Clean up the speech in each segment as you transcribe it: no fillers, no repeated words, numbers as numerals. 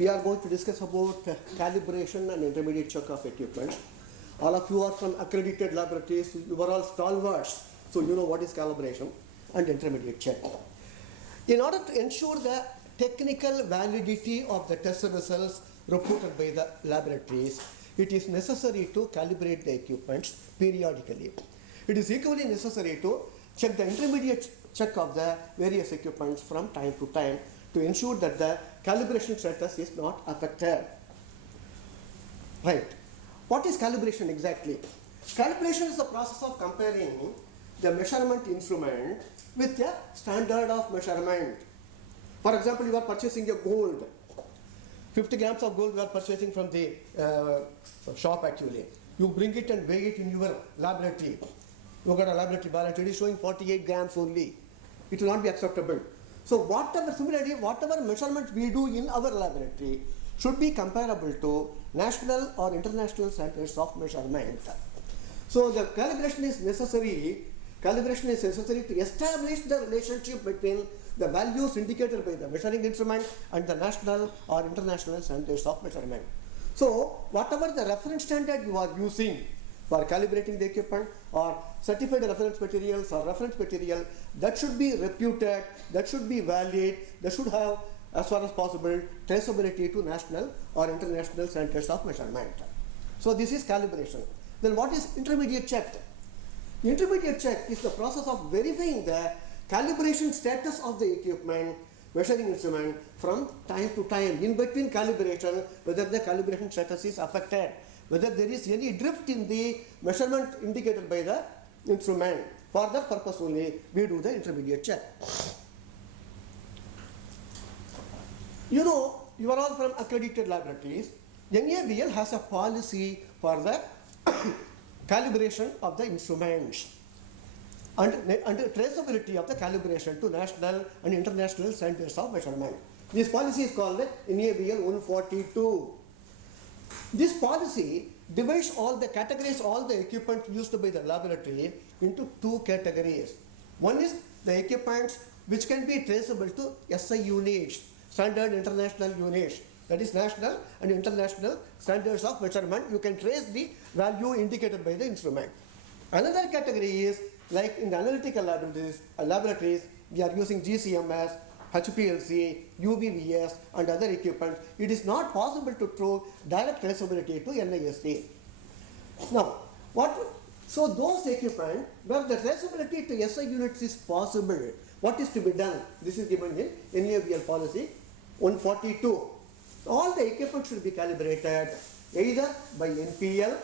we are going to discuss about calibration and intermediate check of equipment. All of you are from accredited laboratories, you are all stalwarts, so you know what is calibration and intermediate check. In order to ensure the technical validity of the test results reported by the laboratories, it is necessary to calibrate the equipment periodically. It is equally necessary to check the intermediate check of the various equipments from time to time to ensure that the calibration status is not affected. Right. What is calibration exactly? Calibration is the process of comparing the measurement instrument with a standard of measurement. For example, you are purchasing a gold. 50 grams of gold you are purchasing from the shop actually. You bring it and weigh it in your laboratory. You got a laboratory balance, it is showing 48 grams only. It will not be acceptable. So similarly, whatever measurements we do in our laboratory should be comparable to national or international standards of measurement. So the calibration is necessary to establish the relationship between the values indicated by the measuring instrument and the national or international standards of measurement. So whatever the reference standard you are using for calibrating the equipment or certified reference materials or reference material, that should be reputed, that should be valid, that should have, as far as possible, traceability to national or international standards of measurement. So this is calibration. Then what is intermediate check? The intermediate check is the process of verifying the calibration status of the equipment, measuring instrument from time to time. In between calibration, whether the calibration status is affected, whether there is any drift in the measurement indicated by the instrument. For that purpose only, we do the intermediate check. You know, you are all from accredited laboratories. NABL has a policy for the calibration of the instruments and traceability of the calibration to national and international standards of measurement. This policy is called the NABL 142. This policy divides all the equipment used by the laboratory into two categories. One is the equipments which can be traceable to SI units, standard international units, that is national and international standards of measurement. You can trace the value indicated by the instrument. Another category is like in the analytical laboratories, we are using GCMS, HPLC, UBVS and other equipment. It is not possible to prove direct traceability to NIST. Now, so those equipment where the traceability to SI units is possible, what is to be done? This is given in NABL policy 142. All the equipment should be calibrated either by NPL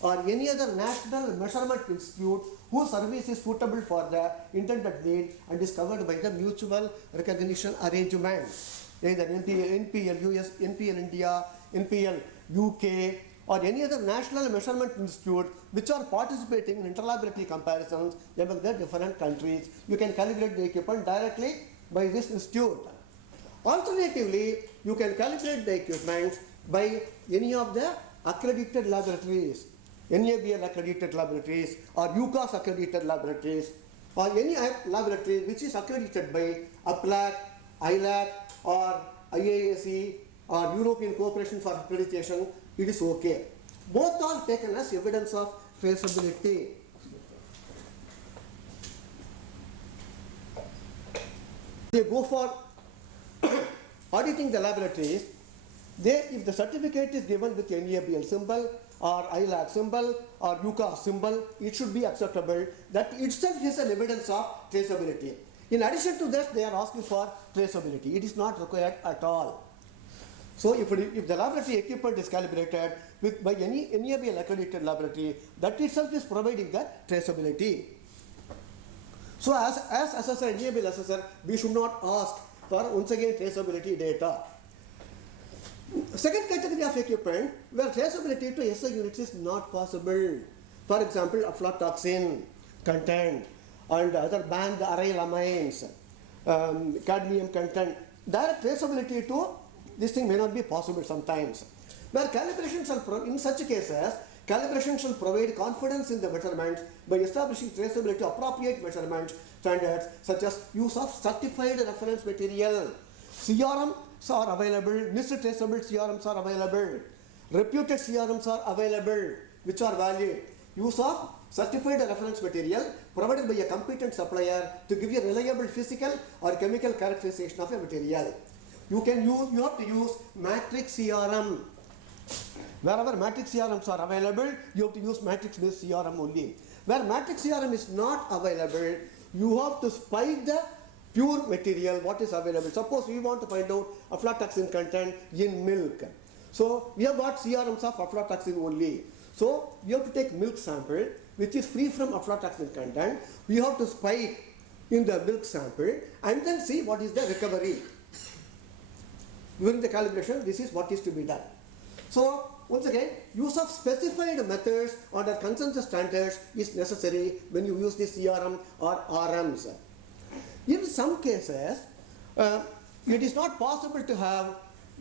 or any other national measurement institute whose service is suitable for the intended need and is covered by the mutual recognition arrangement. Either NPL US, NPL India, NPL UK or any other national measurement institute which are participating in interlaboratory comparisons among the different countries. You can calibrate the equipment directly by this institute. Alternatively, you can calibrate the equipment by any of the accredited laboratories, NABL accredited laboratories or UCAS accredited laboratories or any laboratory which is accredited by APLAC, ILAC or IASE or European Cooperation for Accreditation, it is okay. Both are taken as evidence of traceability. They go for auditing the laboratories. If the certificate is given with NABL symbol or ILAC symbol or UCAS symbol, it should be acceptable. That itself is an evidence of traceability. In addition to that, they are asking for traceability. It is not required at all. So if the laboratory equipment is calibrated by any NABL accredited laboratory, that itself is providing the traceability. So as assessor, NABL assessor, we should not ask for once again traceability data. Second category of equipment where traceability to SI units is not possible. For example, aflatoxin content and other banned aryl amines, cadmium content. Direct traceability to this thing may not be possible sometimes. Where calibration in such cases, calibration shall provide confidence in the measurements by establishing traceability to appropriate measurement standards such as use of certified reference material. CRM are available, NIST traceable CRMs are available, reputed CRMs are available, which are valid. Use of certified reference material provided by a competent supplier to give you reliable physical or chemical characterization of a material. You have to use matrix CRM. Wherever matrix CRMs are available, you have to use matrix based CRM only. Where matrix CRM is not available, you have to spike the pure material what is available. Suppose we want to find out aflatoxin content in milk. So we have got CRMs of aflatoxin only. So we have to take milk sample which is free from aflatoxin content. We have to spike in the milk sample and then see what is the recovery. During the calibration, this is what is to be done. So once again, use of specified methods under consensus standards is necessary when you use this CRM or RMs. In some cases, it is not possible to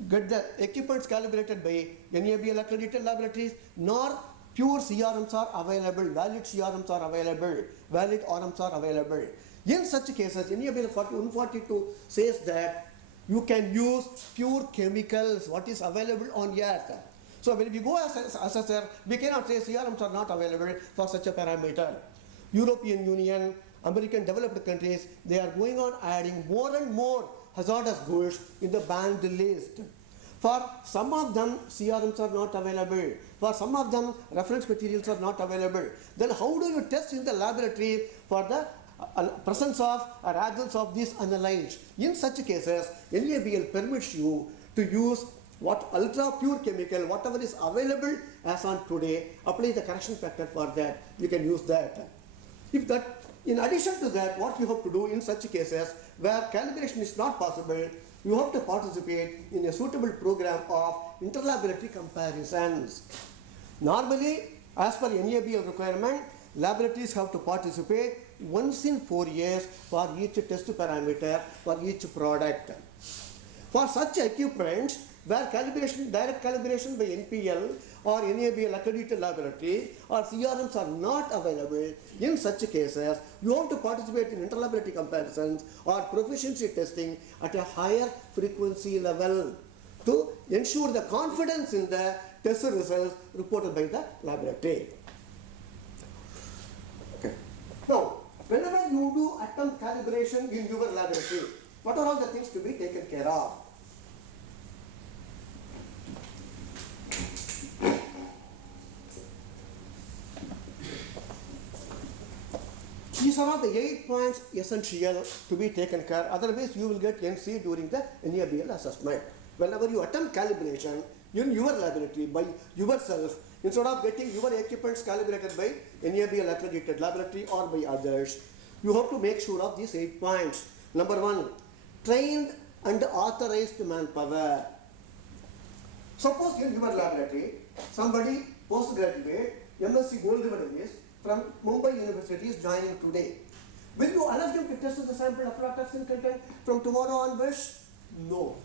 get the equipments calibrated by NABL accredited laboratories, nor pure CRMs are available, valid CRMs are available, valid RMs are available. In such cases, NABL 142 says that you can use pure chemicals, what is available on earth. So when we go as assessor, we cannot say CRMs are not available for such a parameter. European Union, American developed countries, they are going on adding more and more hazardous goods in the banned list. For some of them, CRMs are not available. For some of them, reference materials are not available. Then how do you test in the laboratory for the presence of or absence of these analytes? In such cases, NABL permits you to use what ultra pure chemical, whatever is available as on today, apply the correction factor for that. You can use that. If that, in addition to that, what you have to do in such cases where calibration is not possible, you have to participate in a suitable program of interlaboratory comparisons. Normally, as per NABL requirement, laboratories have to participate once in 4 years for each test parameter for each product. For such equipments, where calibration, direct calibration by NPL or NABL accredited laboratory or CRMs are not available, in such cases, you have to participate in interlaboratory comparisons or proficiency testing at a higher frequency level to ensure the confidence in the test results reported by the laboratory. Okay. Now, whenever you do attempt calibration in your laboratory, what are all the things to be taken care of? These are all the 8 points essential to be taken care. Otherwise, you will get NC during the NABL assessment. Whenever you attempt calibration in your laboratory by yourself, instead of getting your equipments calibrated by NABL accredited laboratory or by others, you have to make sure of these 8 points. Number 1, trained and authorized manpower. Suppose in your laboratory, somebody postgraduate, MSc gold medalist from Mumbai University is joining today. Will you allow him to test the sample of aflatoxin content from tomorrow onwards? No.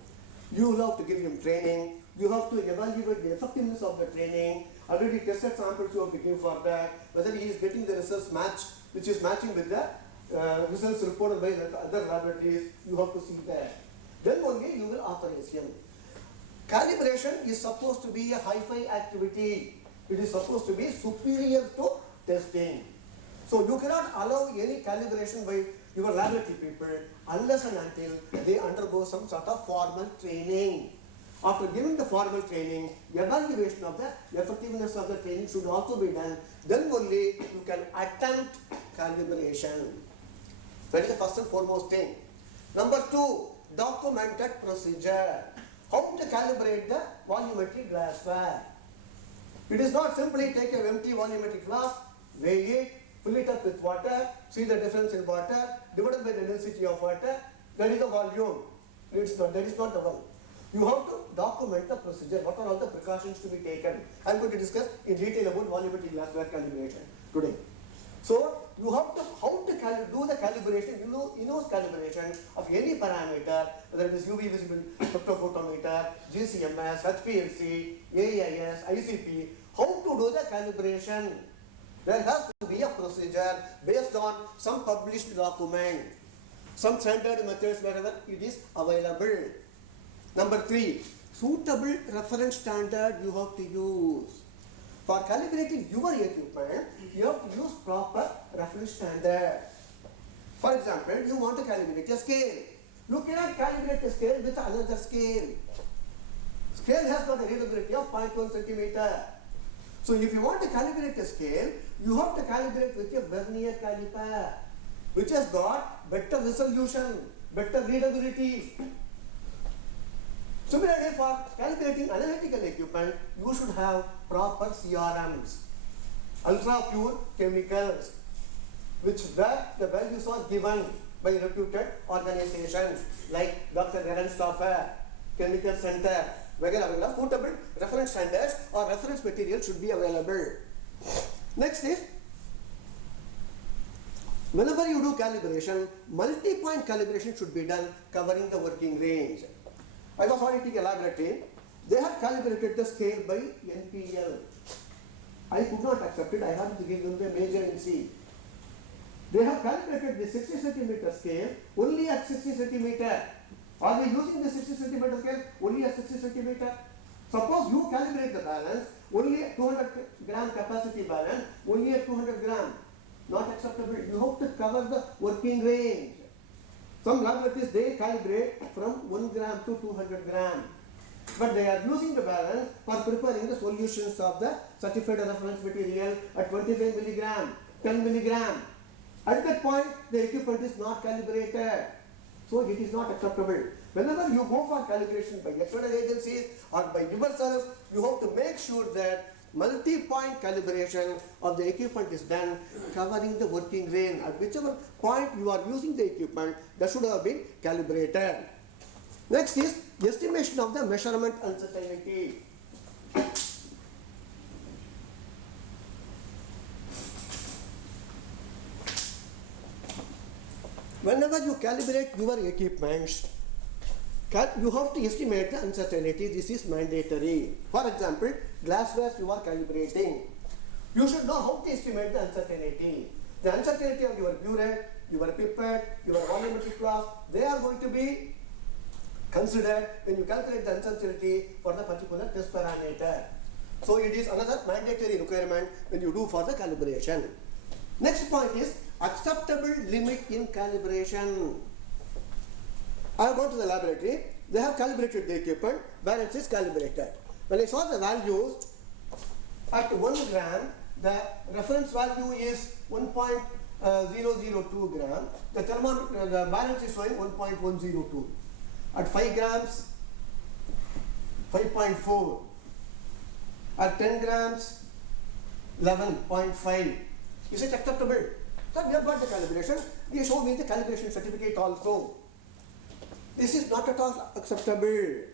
You will have to give him training. You have to evaluate the effectiveness of the training. Already tested samples you have to give for that. Whether he is getting the results matched, which is matching with the results reported by the other laboratories, you have to see that. Then only you will authorize him. Calibration is supposed to be a hi-fi activity. It is supposed to be superior to testing. So you cannot allow any calibration by your laboratory people unless and until they undergo some sort of formal training. After giving the formal training, evaluation of the effectiveness of the training should also be done. Then only you can attempt calibration. That is the first and foremost thing. Number 2, documented procedure. How to calibrate the volumetric glassware. It is not simply take an empty volumetric flask, weigh it, fill it up with water, see the difference in water, divided by the density of water, that is the volume. That is not the one. You have to document the procedure. What are all the precautions to be taken? I am going to discuss in detail about volumetric glassware calibration today. So you have to how to do the calibration, in-house calibration of any parameter, whether it is UV visible spectrophotometer, GCMS, HPLC, AIS, ICP. How to do the calibration? There has to be a procedure based on some published document, some standard methods wherever it is available. Number 3, suitable reference standard you have to use. For calibrating your equipment, you have to use proper reference standard. For example, you want to calibrate a scale. You cannot calibrate a scale with another scale. Scale has got a readability of 0.1 centimeter. So if you want to calibrate a scale, you have to calibrate with a vernier caliper, which has got better resolution, better readability. Similarly, for calibrating analytical equipment, you should have proper CRMs, ultra pure chemicals, where the values are given by reputed organizations like Dr. Ehrenstoffer, Chemical Center, where suitable reference standards or reference material should be available. Next is, whenever you do calibration, multi-point calibration should be done covering the working range. I was auditing a laboratory. They had calibrated the scale by NPL. I could not accept it. I had to give them the major in C. They have calibrated the 60 centimeter scale only at 60 centimeter. Are we using the 60 centimeter scale only at 60 centimeter? Suppose you calibrate the balance only at 200 gram capacity balance, only at 200 gram. Not acceptable. You have to cover the working range. Some laboratories, they calibrate from 1 gram to 200 gram. But they are using the balance for preparing the solutions of the certified reference material at 25 milligram, 10 milligram. At that point, the equipment is not calibrated. So it is not acceptable. Whenever you go for calibration by external agencies or by yourself, you have to make sure that multi-point calibration of the equipment is done covering the working range. At whichever point you are using the equipment, that should have been calibrated. Next is estimation of the measurement uncertainty. Whenever you calibrate your equipments, you have to estimate the uncertainty. This is mandatory. For example, glassware you are calibrating. You should know how to estimate the uncertainty. The uncertainty of your burette, your pipette, your volumetric class, they are going to be considered when you calculate the uncertainty for the particular test parameter. So it is another mandatory requirement when you do for the calibration. Next point is acceptable limit in calibration. I have gone to the laboratory. They have calibrated the equipment where it is calibrated. When I saw the values at 1 gram, the reference value is 1.002 gram. The thermometer, the balance is showing 1.102. At 5 grams, 5.4. At 10 grams, 11.5. Is it acceptable? So we have got the calibration. They show me the calibration certificate also. This is not at all acceptable.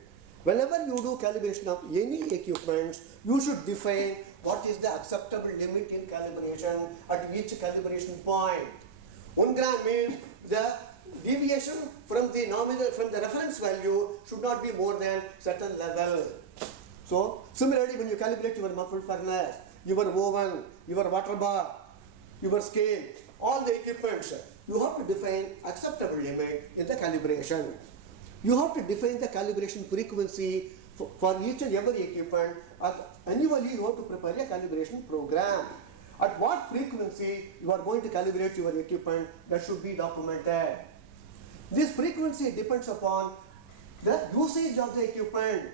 Whenever you do calibration of any equipment, you should define what is the acceptable limit in calibration at each calibration point. 1 gram means the deviation from the nominal, from the reference value should not be more than certain level. So similarly, when you calibrate your muffled furnace, your oven, your water bar, your scale, all the equipments, you have to define acceptable limit in the calibration. You have to define the calibration frequency for each and every equipment. Annually, you have to prepare a calibration program. At what frequency you are going to calibrate your equipment, that should be documented. This frequency depends upon the usage of the equipment.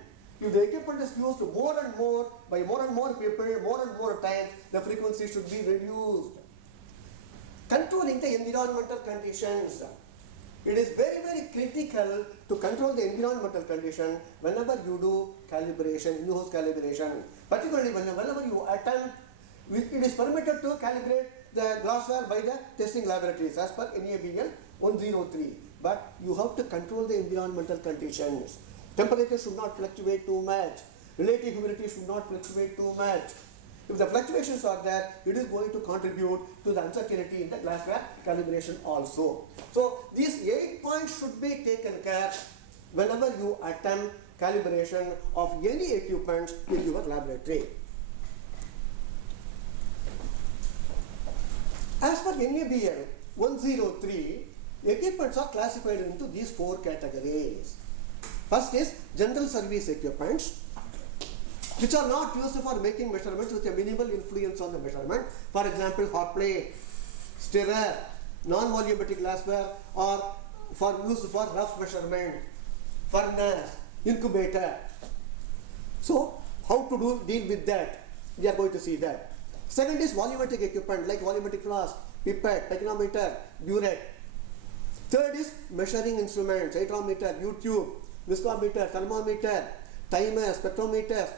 If the equipment is used more and more, by more and more people, more and more times, the frequency should be reduced. Controlling the environmental conditions. It is very, very critical to control the environmental condition whenever you do calibration, in-house calibration. Particularly whenever you attempt, it is permitted to calibrate the glassware by the testing laboratories as per NABL 103. But you have to control the environmental conditions. Temperature should not fluctuate too much. Relative humidity should not fluctuate too much. If the fluctuations are there, it is going to contribute to the uncertainty in the glassware calibration also. So these 8 points should be taken care whenever you attempt calibration of any equipment in your laboratory. As per NABL 103, equipments are classified into these 4 categories. First is general service equipments, which are not used for making measurements with a minimal influence on the measurement. For example, hot plate, stirrer, non-volumetric glassware, or for use for rough measurement, furnace, incubator. So, how to deal with that? We are going to see that. Second is volumetric equipment like volumetric flask, pipette, technometer, burette. Third is measuring instruments, hydrometer, U-tube, viscometer, thermometer, timers, spectrometers,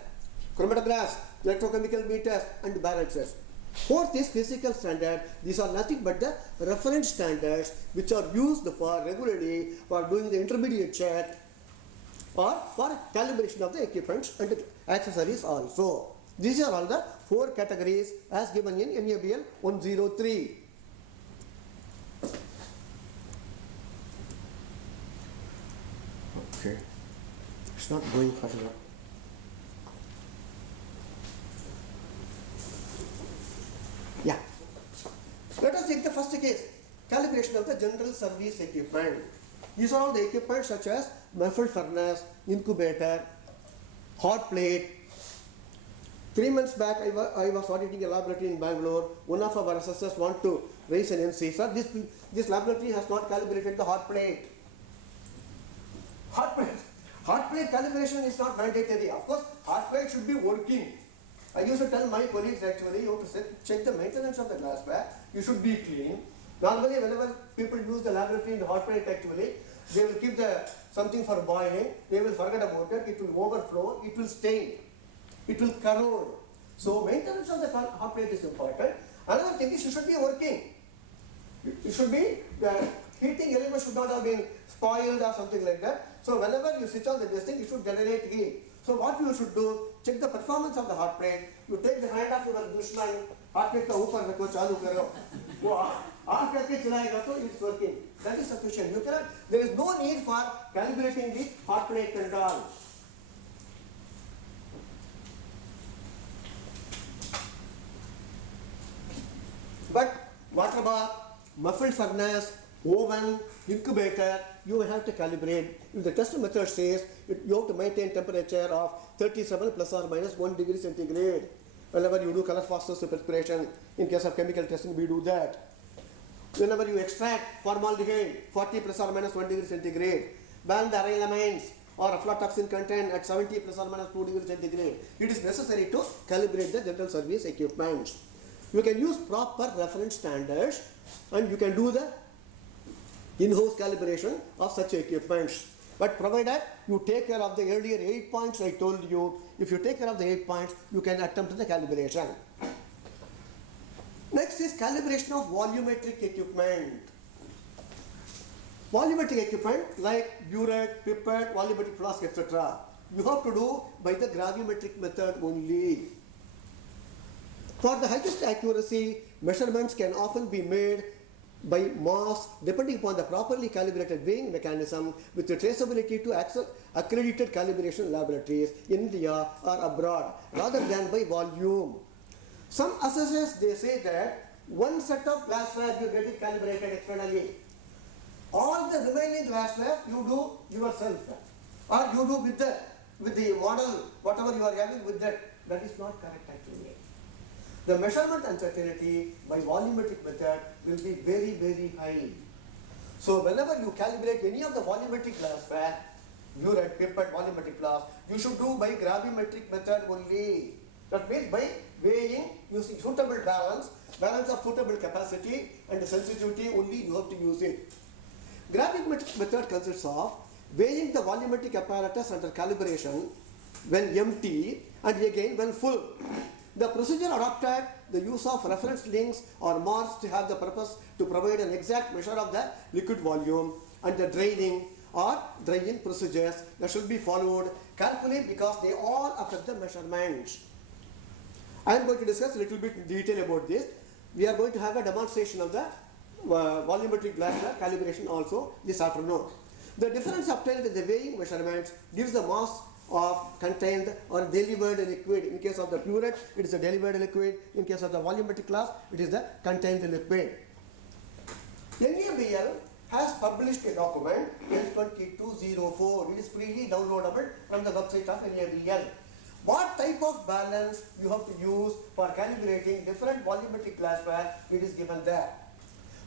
chromatographs, electrochemical meters, and balances. Fourth is physical standard. These are nothing but the reference standards which are used for regularly for doing the intermediate check or for calibration of the equipments and accessories also. These are all the four categories as given in NABL 103. Okay, it's not going further. Yeah. Let us take the first case, calibration of the general service equipment. These are all the equipment such as muffled furnace, incubator, hot plate. 3 months back, I was auditing a laboratory in Bangalore. One of our assessors want to raise an NC. Sir, this laboratory has not calibrated the hot plate. Hot plate calibration is not mandatory. Of course, hot plate should be working. I used to tell my colleagues actually, you have to check the maintenance of the glassware. You should be clean. Normally, whenever people use the laboratory in the hot plate actually, they will keep something for boiling. They will forget about it. It will overflow. It will stain. It will corrode. So maintenance of the hot plate is important. Another thing is you should be working. It should be, the heating element should not have been spoiled or something like that. So whenever you switch on the thing, it should generate heat. So what you should do, check the performance of the hot plate. You take the hand of your dushman, hot plate ka upar rakho, chalu karo. वो आँख करके चलाएगा तो it's working. That is sufficient. You cannot. There is no need for calibrating the hot plate and all. But water bath, muffled furnace, oven, incubator, you will have to calibrate. If the test method says you have to maintain temperature of 37 plus or minus 1 degree centigrade. Whenever you do color phosphorus preparation, in case of chemical testing, we do that. Whenever you extract formaldehyde, 40 plus or minus 1 degree centigrade, ban the arylamines or aflatoxin content at 70 plus or minus 2 degrees centigrade. It is necessary to calibrate the general service equipment. You can use proper reference standards and you can do the in-house calibration of such equipments. But provided you take care of the earlier 8 points I told you, if you take care of the 8 points, you can attempt the calibration. Next is calibration of volumetric equipment. Volumetric equipment like burette, pipette, volumetric flask, etc. You have to do by the gravimetric method only. For the highest accuracy, measurements can often be made by mass depending upon the properly calibrated weighing mechanism with the traceability to accredited calibration laboratories in India or abroad rather than by volume. Some assessors, they say that one set of glassware you get it calibrated externally. All the remaining glassware you do yourself or you do with the model, whatever you are having with that. That is not correct actually. The measurement uncertainty by volumetric method will be very, very high. So whenever you calibrate any of the volumetric glassware, burette, pipette, volumetric flask, you should do by gravimetric method only. That means by weighing using suitable balance of suitable capacity and sensitivity only you have to use it. Gravimetric method consists of weighing the volumetric apparatus under calibration when empty and again when full. The procedure adopted, the use of reference links or marks to have the purpose to provide an exact measure of the liquid volume, and the draining or drying procedures that should be followed carefully because they all affect the measurements. I am going to discuss a little bit in detail about this. We are going to have a demonstration of the volumetric glassware calibration also this afternoon. The difference obtained in the weighing measurements gives the mass of contained or delivered liquid. In case of the burette, it is a delivered liquid. In case of the volumetric glass, it is the contained liquid. NABL has published a document L2204. It is freely downloadable from the website of NABL. What type of balance you have to use for calibrating different volumetric glassware, it is given there.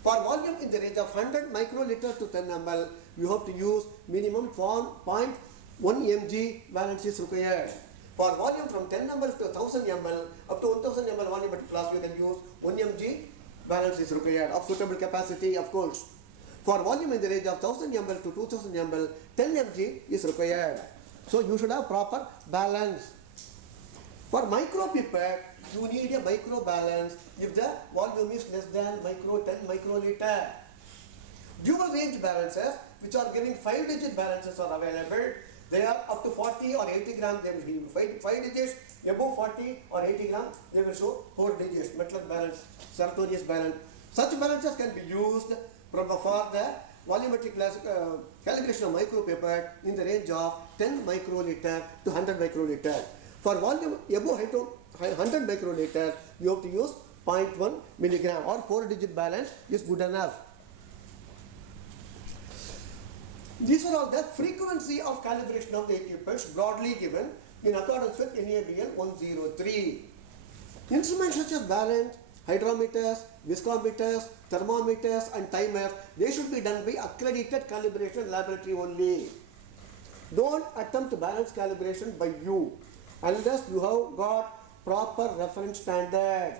For volume in the range of 100 microliter to 10 ml, you have to use minimum 0.1 mg balance is required. For volume from 10 ml to 1000 ml, up to 1000 ml volumetric glass, you can use 1 mg balance is required of suitable capacity, of course. For volume in the range of 1000 ml to 2000 ml, 10 mg is required. So you should have proper balance. For micropipette, you need a micro balance if the volume is less than 10 microliter. Dual range balances, which are giving 5-digit balances, are available. They are up to 40 or 80 grams, they will give 5 digits. Above 40 or 80 grams, they will show 4 digits, metal balance, sartorius balance. Such balances can be used for the volumetric calibration of micropipette in the range of 10 microliter to 100 microliter. For volume above 100 microliter, you have to use 0.1 milligram or 4-digit balance is good enough. These are all the frequency of calibration of the equipments broadly given in accordance with NABL 103. Instruments such as balance, hydrometers, viscometers, thermometers and timers, they should be done by accredited calibration laboratory only. Don't attempt balance calibration by you unless you have got proper reference standard.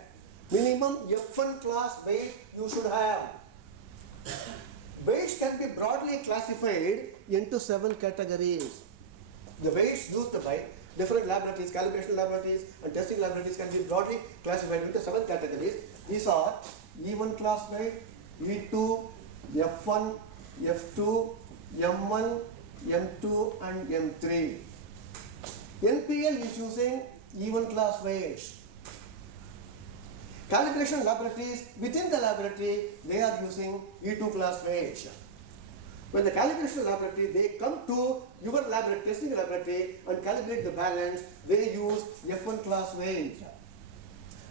Minimum F1 class weight you should have. Weights can be broadly classified into 7 categories. The weights used by different laboratories, calibration laboratories and testing laboratories can be broadly classified into 7 categories. These are E1 class weight, E2, F1, F2, M1, M2 and M3. NPL is using E1 class weights. Calibration laboratories, within the laboratory, they are using E2 class weights. When the calibration laboratory, they come to your laboratory, testing laboratory and calibrate the balance, they use F1 class weights.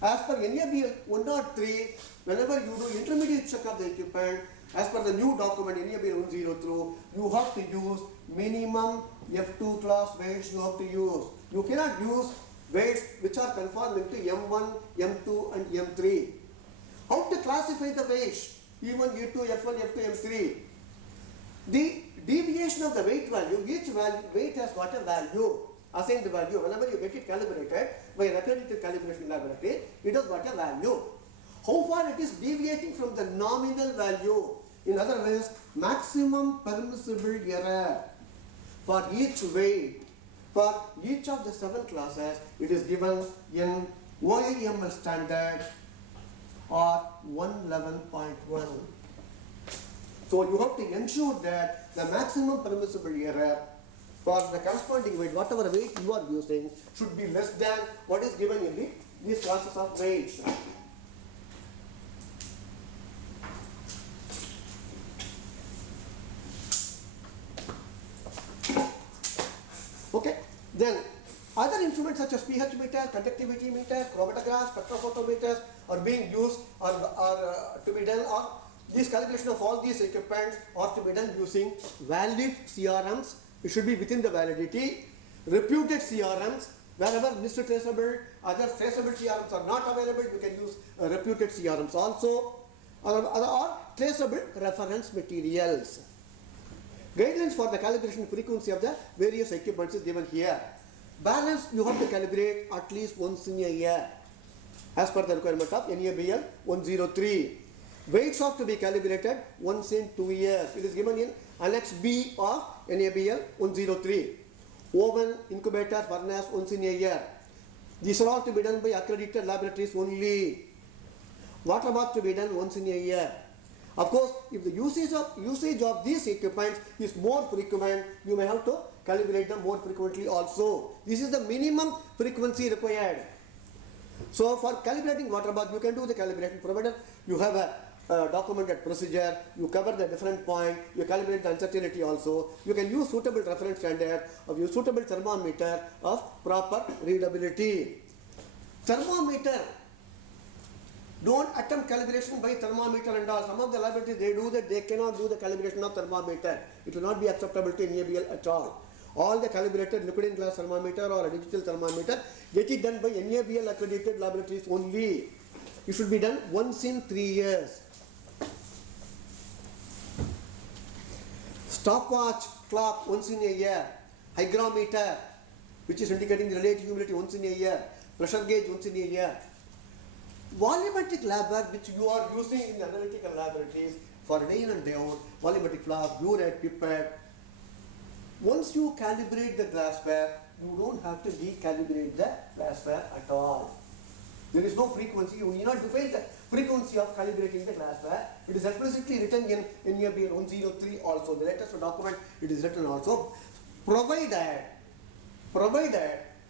As per NABL 103, whenever you do intermediate check of the equipment, as per the new document NABL 103, you have to use minimum F2 class weights you have to use. You cannot use weights which are conforming to M1, M2 and M3. How to classify the weights? E1, E2, F1, F2, M3. The deviation of the weight value, each weight has got a value, assigned value. Whenever you get it calibrated by an accredited calibration laboratory, it has got a value. How far it is deviating from the nominal value? In other words, maximum permissible error for each weight. For each of the 7 classes, it is given in OIML standard or 111.1. So you have to ensure that the maximum permissible error for the corresponding weight, whatever weight you are using, should be less than what is given in these classes of weights. Okay, then other instruments such as pH meter, conductivity meter, chromatographs, spectrophotometers are being used or to be done, or this calibration of all these equipments are to be done using valid CRMs. It should be within the validity. Reputed CRMs, wherever list traceable, other traceable CRMs are not available, you can use reputed CRMs also, or traceable reference materials. Guidelines for the calibration frequency of the various equipments is given here. Balance you have to calibrate at least once in a year as per the requirement of NABL 103. Weights have to be calibrated once in 2 years. It is given in Annex B of NABL 103. Oven, incubator, furnace once in a year. These are all to be done by accredited laboratories only. Water bath to be done once in a year. Of course, if the usage of these equipments is more frequent, you may have to calibrate them more frequently also. This is the minimum frequency required. So for calibrating water bath, you can do the calibration provided you have a documented procedure, you cover the different point, you calibrate the uncertainty also. You can use suitable reference standard, or use suitable thermometer of proper readability. Thermometer Don't attempt calibration by thermometer and all. Some of the laboratories, they do that, they cannot do the calibration of thermometer. It will not be acceptable to NABL at all. All the calibrated liquid in glass thermometer or a digital thermometer, get it done by NABL accredited laboratories only. It should be done once in 3 years. Stopwatch clock once in a year. Hygrometer, which is indicating the relative humidity once in a year. Pressure gauge once in a year. Volumetric lab work which you are using in analytical laboratories for day in and day out, volumetric flask, burette, pipette. Once you calibrate the glassware, you don't have to recalibrate the glassware at all. There is no frequency. You need not define the frequency of calibrating the glassware. It is explicitly written in NABL 103 also. The latest document, it is written also. Provided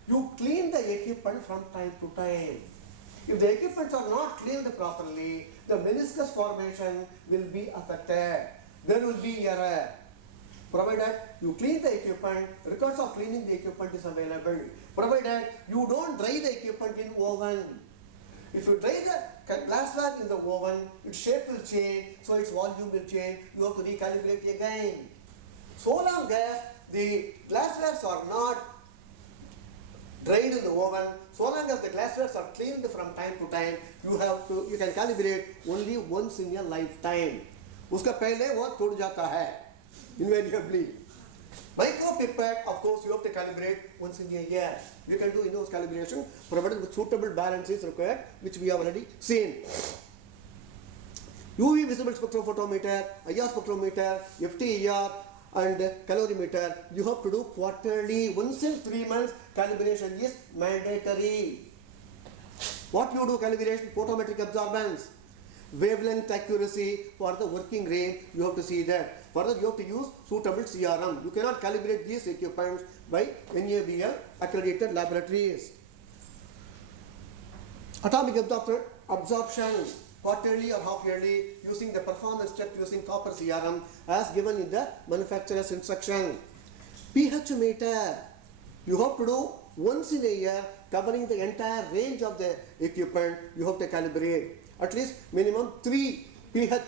you clean the equipment from time to time. If the equipments are not cleaned properly, the meniscus formation will be affected. There will be error. Provided you clean the equipment, records of cleaning the equipment is available. Provided you don't dry the equipment in oven. If you dry the glassware in the oven, its shape will change, so its volume will change. You have to recalibrate again. So long as the glasswares are not dried in the oven, so long as the glasswares are cleaned from time to time, you can calibrate only once in your lifetime. उसका पहले वो टूट जाता है, invariably. Micro pipette, of course, you have to calibrate once in a year. You can do in-house calibration provided with suitable balance is required, which we have already seen. UV visible spectrophotometer, IR spectrometer, FTIR, and calorimeter, you have to do quarterly. Once in 3 months, calibration is mandatory. What you do calibration? Photometric absorbance, wavelength accuracy for the working range, you have to see that. Further, you have to use suitable CRM. You cannot calibrate these equipments by NABL accredited laboratories. Atomic absorption, quarterly or half yearly, using the performance check using copper CRM as given in the manufacturer's instruction. pH meter, you have to do once in a year, covering the entire range of the equipment. You have to calibrate. At least minimum 3 pH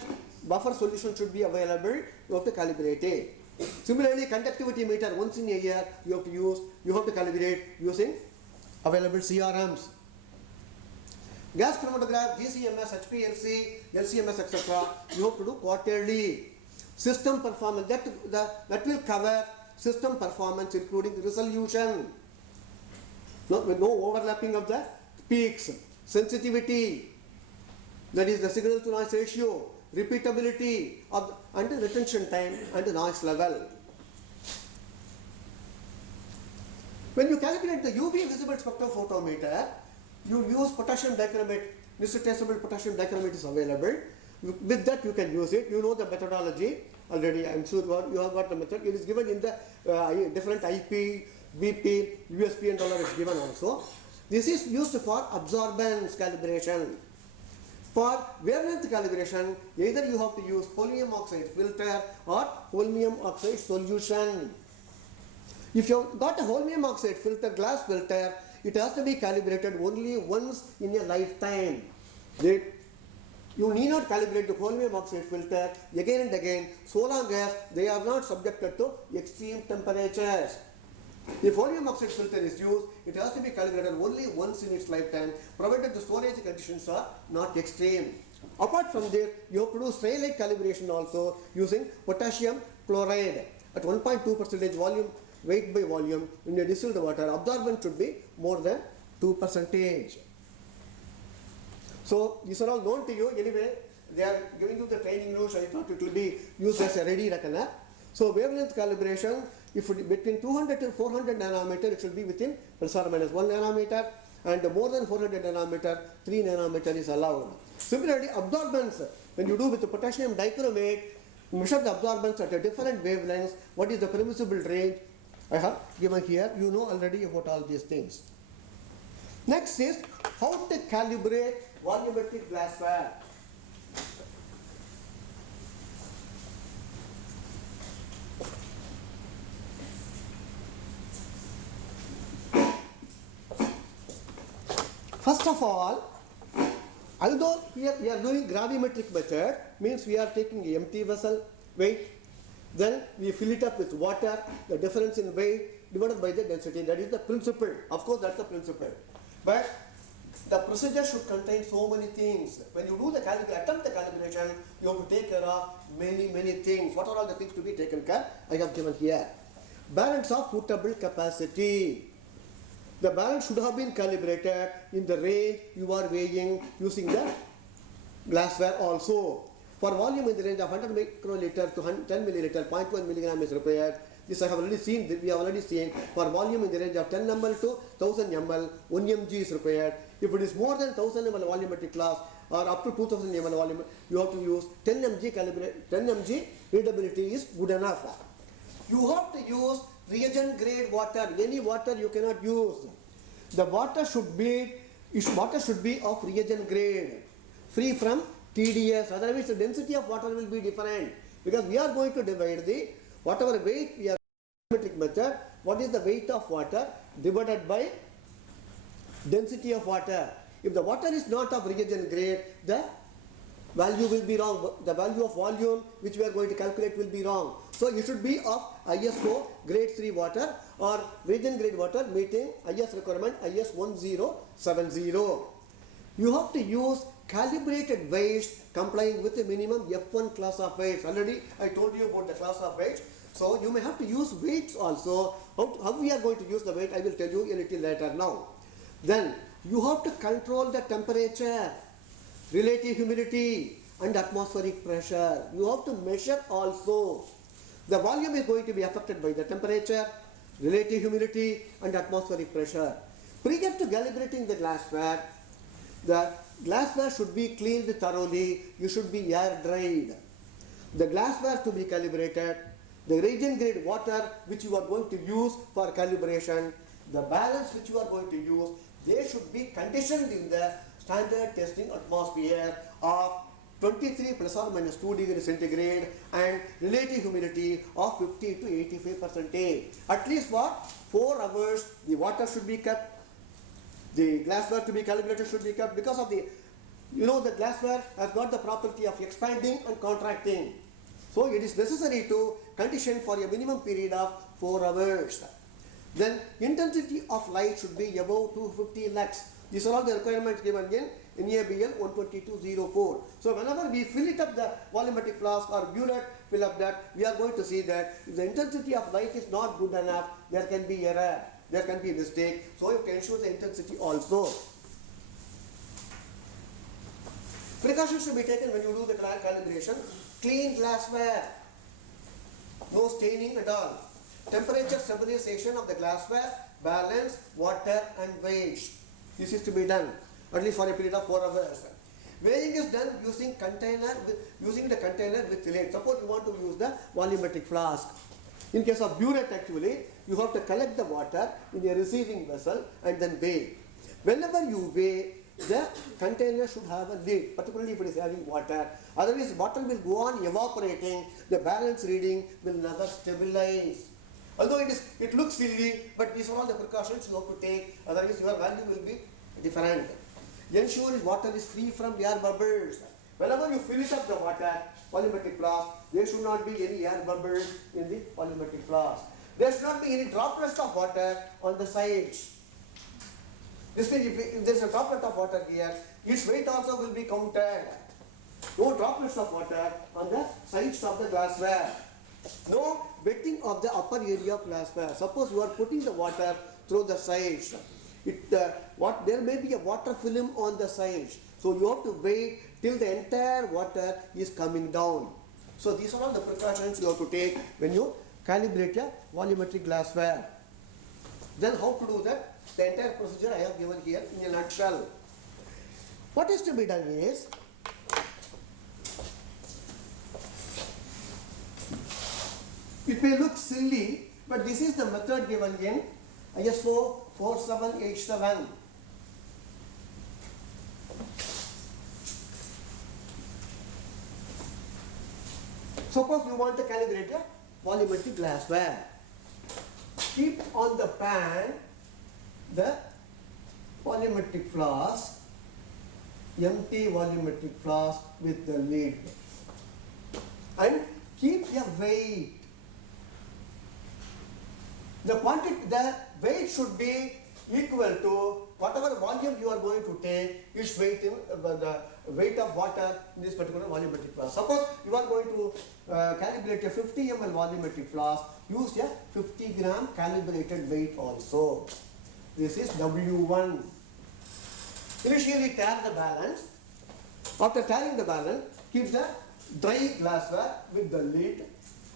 buffer solution should be available. You have to calibrate it. Similarly, conductivity meter once in a year you have to calibrate using available CRMs. Gas chromatograph, GCMS, HPLC, LCMS, etc. You have to do quarterly. System performance, that will cover system performance including the resolution. With no overlapping of the peaks. Sensitivity, that is the signal to noise ratio, repeatability and the retention time and the noise level. When you calibrate the UV visible spectrophotometer, you use potassium dichromate. Traceable potassium dichromate is available. With that you can use it. You know the methodology already. I am sure you have got the method. It is given in the different IP, BP, USP and all is given also. This is used for absorbance calibration. For wavelength calibration, either you have to use holmium oxide filter or holmium oxide solution. If you have got a holmium oxide filter, glass filter, it has to be calibrated only once in a lifetime. You need not calibrate the holmium oxide filter again and again, so long as they are not subjected to extreme temperatures. If holmium oxide filter is used, it has to be calibrated only once in its lifetime, provided the storage conditions are not extreme. Apart from this, you have to do sterilite calibration also using potassium chloride at 1.2% volume, weight by volume. In a distilled water, absorbance should be more than 2%. So these are all known to you. Anyway, they are giving you the training notes. I thought it will be used as a ready reckoner. So wavelength calibration, if between 200 to 400 nanometer, it should be within plus or minus 1 nanometer, and more than 400 nanometer, 3 nanometer is allowed. Similarly, absorbance, when you do with the potassium dichromate, measure the absorbance at a different wavelengths. What is the permissible range? I have given here. You know already about all these things. Next is how to calibrate volumetric glassware. First of all, Although here we are doing gravimetric method, means we are taking a empty vessel, weight, then we fill it up with water, the difference in weight divided by the density. That is the principle. Of course, that's the principle. But the procedure should contain so many things. When you do the attempt the calibration, you have to take care of many things. What are all the things to be taken care? I have given here. Balance of footable capacity. The balance should have been calibrated in the range you are weighing using the glassware also. For volume in the range of 100 microliter to 10 milliliter, 0.1 milligram is required. This I have already seen, we have already seen. For volume in the range of 10 ml to 1000 ml, 1 mg is required. If it is more than 1000 ml volumetric class or up to 2000 ml volume, you have to use 10 mg readability is good enough. You have to use reagent grade water. Any water you cannot use. The water should be of reagent grade, free from TDS. Otherwise, the density of water will be different, because we are going to divide the whatever weight we are metric method. What is the weight of water divided by density of water? If the water is not of reagent grade, the value will be wrong. The value of volume which we are going to calculate will be wrong. So it should be of ISO grade 3 water or reagent grade water meeting IS requirement IS 1070. You have to use calibrated weights complying with the minimum F1 class of weights. Already I told you about the class of weights. So you may have to use weights also. How we are going to use the weight, I will tell you a little later now. Then you have to control the temperature, relative humidity and atmospheric pressure. You have to measure also. The volume is going to be affected by the temperature, relative humidity and atmospheric pressure. Prior to calibrating the glassware should be cleaned thoroughly. You should be air dried. The glassware to be calibrated, the reagent grade water which you are going to use for calibration, the balance which you are going to use, they should be conditioned in the standard testing atmosphere of 23 plus or minus 2 degrees centigrade and relative humidity of 50 to 85%. At least for 4 hours the water should be kept, the glassware to be calibrated should be kept, because of the, the glassware has got the property of expanding and contracting. So it is necessary to condition for a minimum period of 4 hours. Then intensity of light should be above 250 lux. These are all the requirements given in NABL 12204. So whenever we fill it up the volumetric flask or burette fill up that, we are going to see that if the intensity of light is not good enough, there can be error, there can be mistake. So you can ensure the intensity also. Precautions should be taken when you do the calibration. Clean glassware, no staining at all. Temperature stabilization of the glassware, balance, water and weight. This is to be done at least for a period of 4 hours. Weighing is done using the container with lid. Suppose you want to use the volumetric flask. In case of burette, actually, you have to collect the water in a receiving vessel and then weigh. Whenever you weigh, the container should have a lid, particularly if it is having water. Otherwise, water will go on evaporating. The balance reading will never stabilize. Although it looks silly, but these are all the precautions you have to take. Otherwise, your value will be different. Ensure water is free from air bubbles. Whenever you fill it up the water, volumetric flask, there should not be any air bubbles in the volumetric flask. There should not be any droplets of water on the sides. This means if there is a droplet of water here, its weight also will be counted. No droplets of water on the sides of the glassware. No wetting of the upper area of glassware. Suppose you are putting the water through the sides. There may be a water film on the sides. So you have to wait till the entire water is coming down. So these are all the precautions you have to take when you calibrate a volumetric glassware. Then how to do that? The entire procedure I have given here in a nutshell. What is to be done is, it may look silly, but this is the method given in ISO 4787. Suppose you want to calibrate a volumetric glassware. Keep on the pan the volumetric flask empty volumetric flask with the lid and keep a weight. The weight should be equal to whatever volume you are going to take, its weight in the weight of water in this particular volumetric flask. Suppose you are going to calibrate a 50 ml volumetric flask, use a 50 gram calibrated weight also. This is W1. Initially tear the balance. After tearing the balance, keep the dry glassware with the lid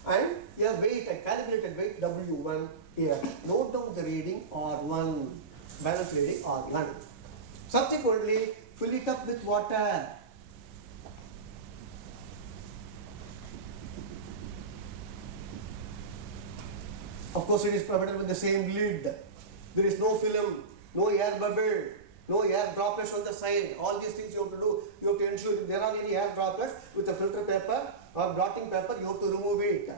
and a weight, a calibrated weight W1 here. Note down the reading R1, balance reading R1. Subsequently, fill it up with water. Of course, it is provided with the same lid. There is no film, no air bubble, no air droplets on the side. All these things you have to do. You have to ensure if there are any air droplets with a filter paper or blotting paper, you have to remove it.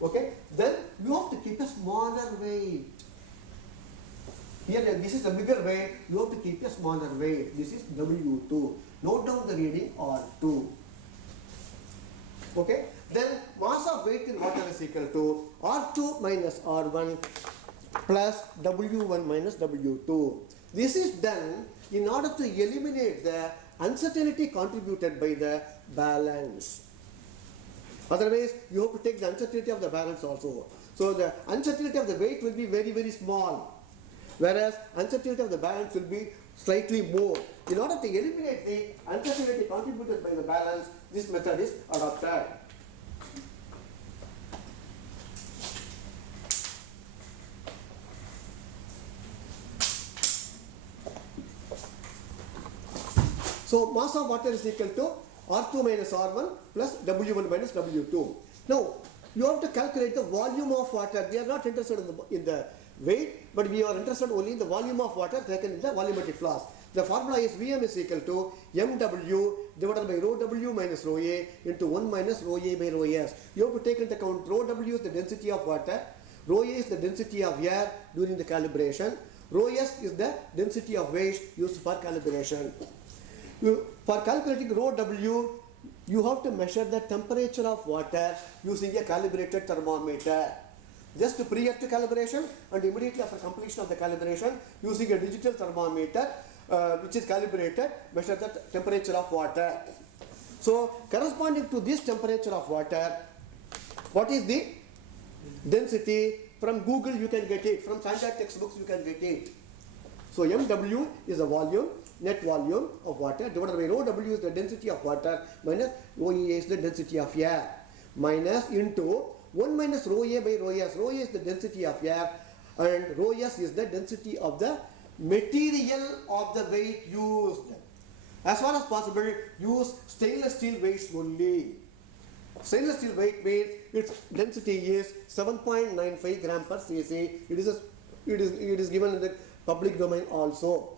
Okay? Then you have to keep a smaller weight. Here, this is a bigger weight. You have to keep a smaller weight. This is W2. Note down the reading R2. Okay? Then mass of weight in water is equal to R2 minus R1 plus W1 minus W2. This is done in order to eliminate the uncertainty contributed by the balance. Otherwise, you have to take the uncertainty of the balance also. So the uncertainty of the weight will be very, very small, whereas uncertainty of the balance will be slightly more. In order to eliminate the uncertainty contributed by the balance, this method is adopted. So mass of water is equal to R2 minus R1 plus W1 minus W2. Now, you have to calculate the volume of water. We are not interested in the weight, but we are interested only in the volume of water taken in the volumetric flask. The formula is Vm is equal to mW divided by rho W minus rho A into 1 minus rho A by rho S. You have to take into account rho W is the density of water, rho A is the density of air during the calibration, rho S is the density of waste used for calibration. For calculating rho W, you have to measure the temperature of water using a calibrated thermometer. Just prior to calibration and immediately after completion of the calibration, using a digital thermometer which is calibrated, measure the temperature of water. So, corresponding to this temperature of water, what is the density? From Google you can get it, from standard textbooks you can get it. So, MW is the volume, net volume of water, divided by rho W is the density of water, minus rho A is the density of air, minus into 1 minus rho A by rho S. Rho A is the density of air and rho S is the density of the material of the weight used. As far as possible, use stainless steel weights only. Stainless steel weight means its density is 7.95 gram per cc. It is given in the public domain also.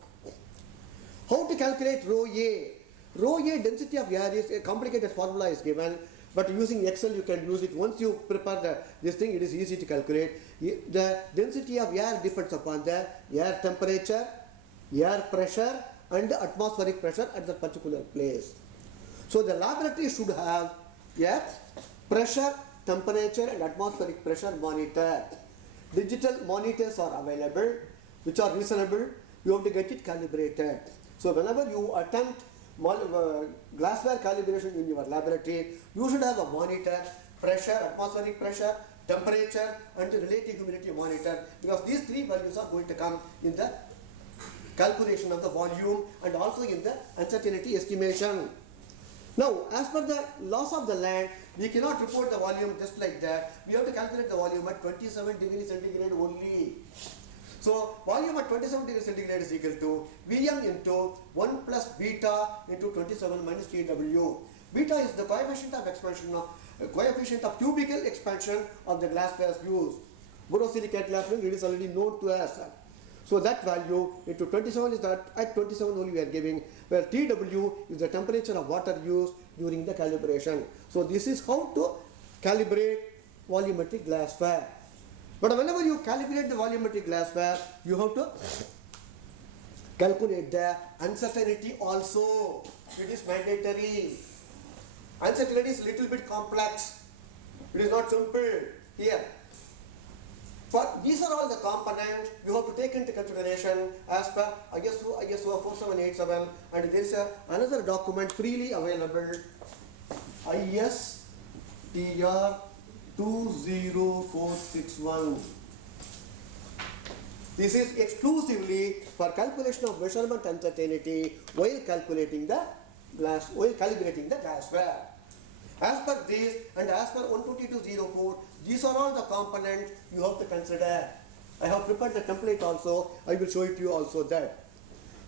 How to calculate rho A? Rho A density of air is a complicated formula is given, but using Excel you can use it. Once you prepare this thing, it is easy to calculate. The density of air depends upon the air temperature, air pressure and atmospheric pressure at that particular place. So the laboratory should have a pressure, temperature and atmospheric pressure monitor. Digital monitors are available which are reasonable. You have to get it calibrated. So whenever you attempt glassware calibration in your laboratory, you should have a monitor, pressure, atmospheric pressure, temperature and relative humidity monitor, because these three values are going to come in the calculation of the volume and also in the uncertainty estimation. Now, as per the laws of the land, we cannot report the volume just like that. We have to calculate the volume at 27 degrees centigrade only. So, volume at 27 degrees centigrade is equal to Vm into 1 plus beta into 27 minus Tw. Beta is the coefficient of expansion coefficient of cubical expansion of the glassware used. Borosilicate glassware, it is already known to us. So that value into 27 is that at 27 only we are giving, where Tw is the temperature of water used during the calibration. So this is how to calibrate volumetric glassware. But whenever you calibrate the volumetric glassware, you have to calculate the uncertainty also. It is mandatory. Uncertainty is a little bit complex. It is not simple here. But these are all the components you have to take into consideration as per ISO 4787, and there is another document freely available, ISTR 20461. This is exclusively for calculation of measurement uncertainty while calibrating the glassware. As per this and as per 12204, these are all the components you have to consider. I have prepared the template also. I will show it to you also there.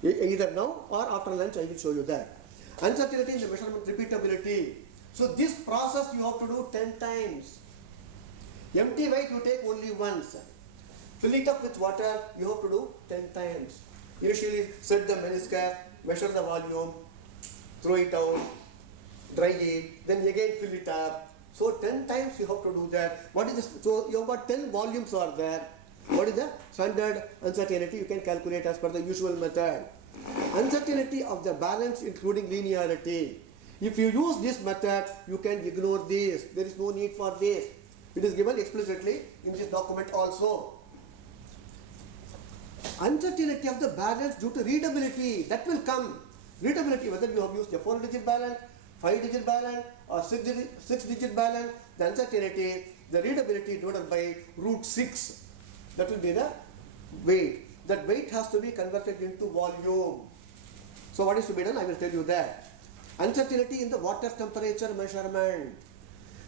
Either now or after lunch I will show you that. Uncertainty in the measurement repeatability. So this process you have to do 10 times. Empty weight you take only once. Fill it up with water, you have to do 10 times. Initially set the meniscus, measure the volume, throw it out, dry it, then again fill it up. So 10 times you have to do that. What is this? So you have got 10 volumes are there. What is the standard uncertainty? You can calculate as per the usual method. Uncertainty of the balance including linearity. If you use this method, you can ignore this. There is no need for this. It is given explicitly in this document also. Uncertainty of the balance due to readability, that will come. Readability, whether you have used a 4-digit balance, 5-digit balance or 6-digit balance, the uncertainty, the readability divided by root 6. That will be the weight. That weight has to be converted into volume. So what is to be done? I will tell you that. Uncertainty in the water temperature measurement.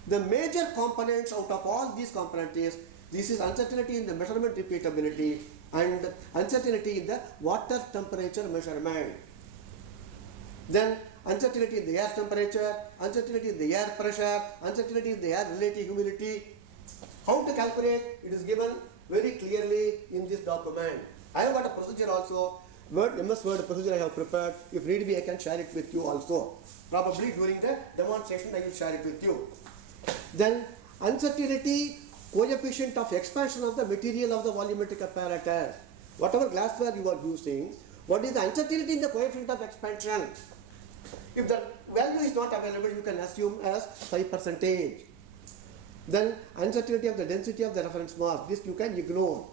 The major components out of all these components is, this is uncertainty in the measurement repeatability and uncertainty in the water temperature measurement. Then uncertainty in the air temperature, uncertainty in the air pressure, uncertainty in the air relative humidity. How to calculate? It is given very clearly in this document. I have got a procedure also, MS Word procedure I have prepared. If need be, I can share it with you also. Probably during the demonstration I will share it with you. Then uncertainty coefficient of expansion of the material of the volumetric apparatus. Whatever glassware you are using, what is the uncertainty in the coefficient of expansion? If the value is not available, you can assume as 5%. Then uncertainty of the density of the reference mass, this you can ignore.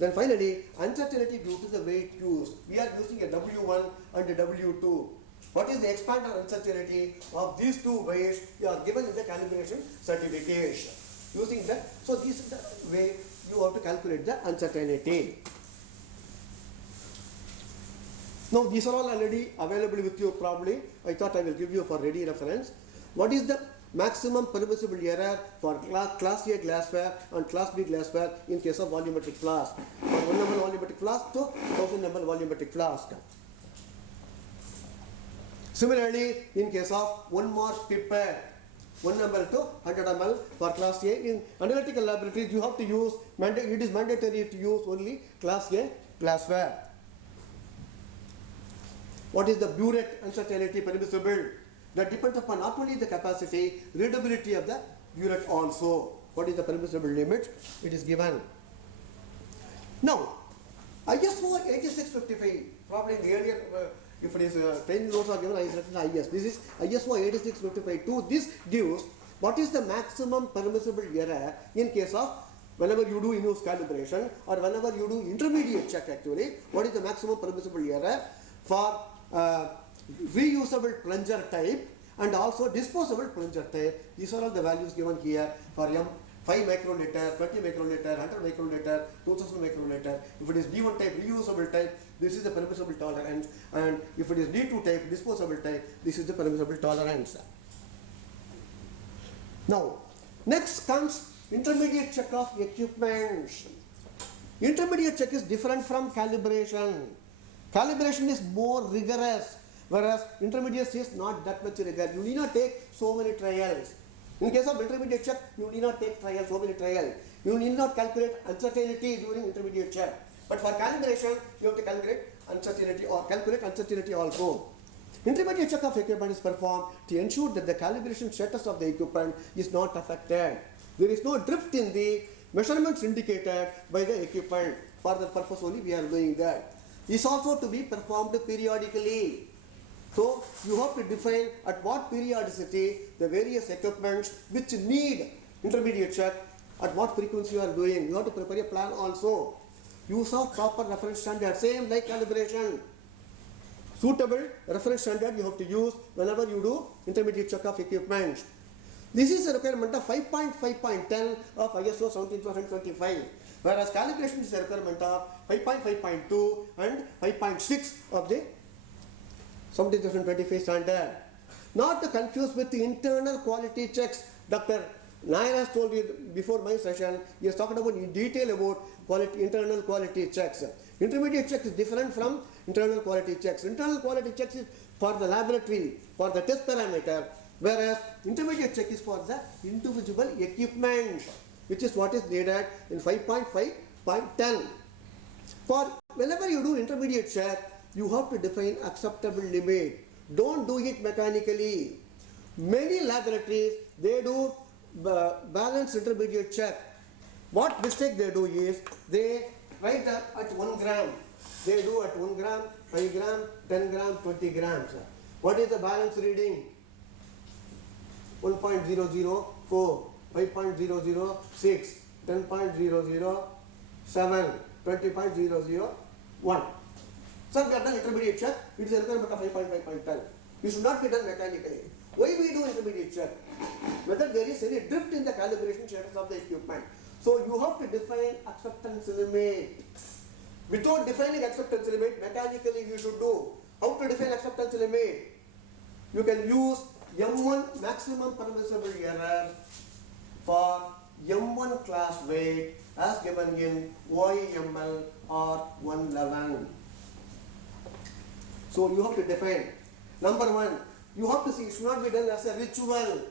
Then finally, uncertainty due to the weight used. We are using a W1 and a W2. What is the expander uncertainty of these two weights? You are given in the calibration certification. Using that, so this is the way you have to calculate the uncertainty. Now these are all already available with you probably. I thought I will give you for ready reference. What is the maximum permissible error for class A glassware and class B glassware in case of volumetric flask? For 1 ml volumetric flask to 1000 ml volumetric flask. Similarly, in case of 1 mark pipette, 1 ml to 100 ml for class A. In analytical laboratories, you have to use, it is mandatory to use only class A glassware. What is the burette uncertainty permissible? That depends upon not only the capacity, readability of the burette also. What is the permissible limit? It is given. Now, ISO 8655, probably in the earlier, if it is training notes are given, I is written IS. This is ISO 8655-2. This gives what is the maximum permissible error in case of whenever you do in-house calibration or whenever you do intermediate check actually. What is the maximum permissible error for reusable plunger type and also disposable plunger type? These are all the values given here for M 5 microliter, 20 microliter, 100 microliter, 2000 microliter. If it is D1 type, reusable type, this is the permissible tolerance, and if it is D2 type, disposable type, this is the permissible tolerance. Now, next comes intermediate check of equipment. Intermediate check is different from calibration. Calibration is more rigorous, whereas intermediate is not that much rigorous. You need not take so many trials. In case of intermediate check, you need not take trials, so many trials. You need not calculate uncertainty during intermediate check. But for calibration, you have to calculate uncertainty or calculate uncertainty also. Intermediate check of equipment is performed to ensure that the calibration status of the equipment is not affected. There is no drift in the measurements indicated by the equipment. For that purpose only we are doing that. is also to be performed periodically. So you have to define at what periodicity the various equipments which need intermediate check, at what frequency you are doing. You have to prepare a plan also. Use of proper reference standard, same like calibration. Suitable reference standard you have to use whenever you do intermediate check of equipment. This is a requirement of 5.5.10 of ISO 17025, whereas calibration is a requirement of 5.5.2 and 5.6 of the 17025 standard. Not to confuse with the internal quality checks. Dr. Nair has told you before my session, he has talked about in detail about internal quality checks. Intermediate check is different from internal quality checks. Internal quality checks is for the laboratory, for the test parameter, whereas intermediate check is for the individual equipment, which is what is needed in 5.5.10. For whenever you do intermediate check, you have to define acceptable limit. Don't do it mechanically. Many laboratories, they do balanced intermediate check. What mistake they do is, they write at 1 gram. They do at 1 gram, 5 gram, 10 gram, 20 grams. What is the balance reading? 1.004, 5.006, 10.007, 20.001. So we have done intermediate check. It is a requirement of 5.5.10. It should not be done mechanically. Why we do intermediate check? Whether there is any drift in the calibration status of the equipment. So you have to define acceptance limit. Without defining acceptance limit, mechanically you should do. How to define acceptance limit? You can use M1 maximum permissible error for M1 class weight as given in OIML or 111. So you have to define. Number one, you have to see it should not be done as a ritual.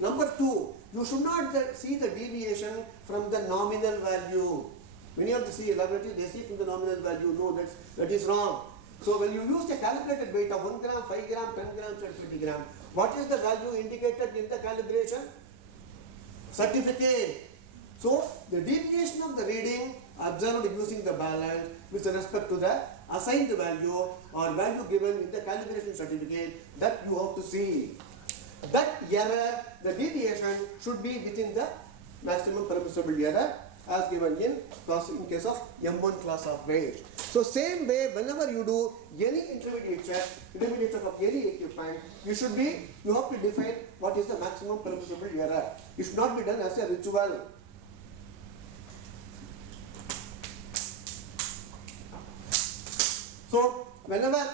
Number two, you should not see the deviation from the nominal value. Many of the laboratories, they see from the nominal value. No, that is wrong. So when you use the calibrated weight of 1 gram, 5 gram, 10 grams and 20 grams, what is the value indicated in the calibration certificate? So the deviation of the reading observed using the balance with respect to the assigned value or value given in the calibration certificate, that you have to see. That error, the deviation should be within the maximum permissible error as given in case of M1 class of weight. So same way, whenever you do any intermediate check of any equipment, you have to define what is the maximum permissible error. It should not be done as a ritual. So whenever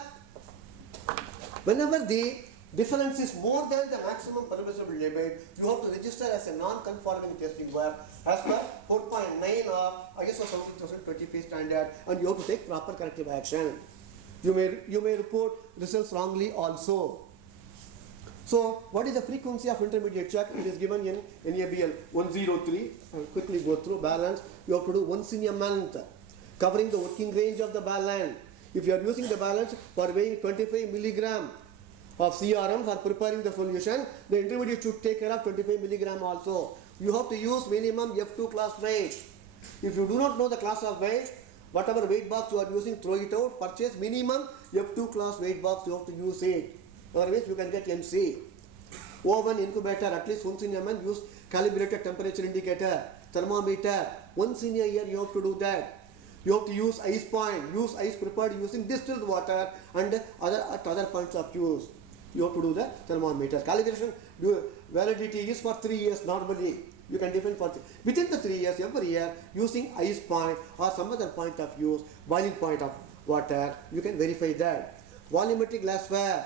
the difference is more than the maximum permissible limit, you have to register as a non-conforming testing work as per 4.9 of ISO 17025 standard, and you have to take proper corrective action. You may report results wrongly also. So what is the frequency of intermediate check? It is given in NABL 103. I'll quickly go through balance. You have to do once in a month, covering the working range of the balance. If you are using the balance for weighing 25 milligram of CRM for preparing the solution, the intermediate should take care of 25 milligram also. You have to use minimum F2 class weight. If you do not know the class of weight, whatever weight box you are using, throw it out, purchase minimum F2 class weight box, you have to use it. Otherwise you can get MC. Oven, incubator, at least once in a month, use calibrated temperature indicator, thermometer. Once in a year you have to do that. You have to use ice point, use ice prepared using distilled water and at other points of use. You have to do the thermometer. Calibration validity is for 3 years normally. You can define for within the 3 years, every year, using ice point or some other point of use, boiling point of water, you can verify that. Volumetric glassware,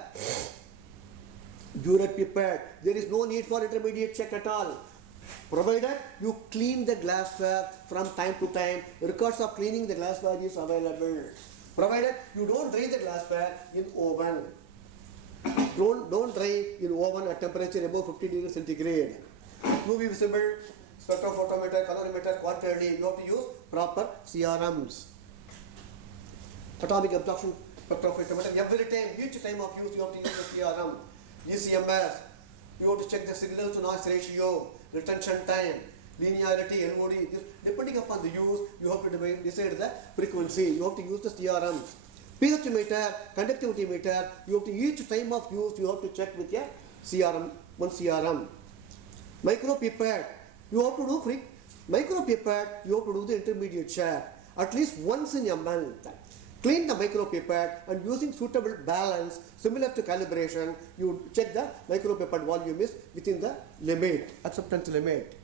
burette pipette, there is no need for intermediate check at all. Provided you clean the glassware from time to time, records of cleaning the glassware is available. Provided you don't dry the glassware in oven. Don't dry in oven at temperature above 50 degrees centigrade. UV visible, spectrophotometer, colorimeter, quarterly, you have to use proper CRMs. Atomic absorption spectrophotometer, every time, each time of use you have to use the CRM. ECMS, you have to check the signal to noise ratio, retention time, linearity, LOD. Depending upon the use, you have to decide the frequency. You have to use the CRMs. pH meter, conductivity meter, you have to each time of use you have to check with a CRM, one CRM. Micropipette, you have to do micropipette, you have to do the intermediate check at least once in a month. Clean the micropipette and using suitable balance, similar to calibration, you check the micropipette volume is within the limit, acceptance limit.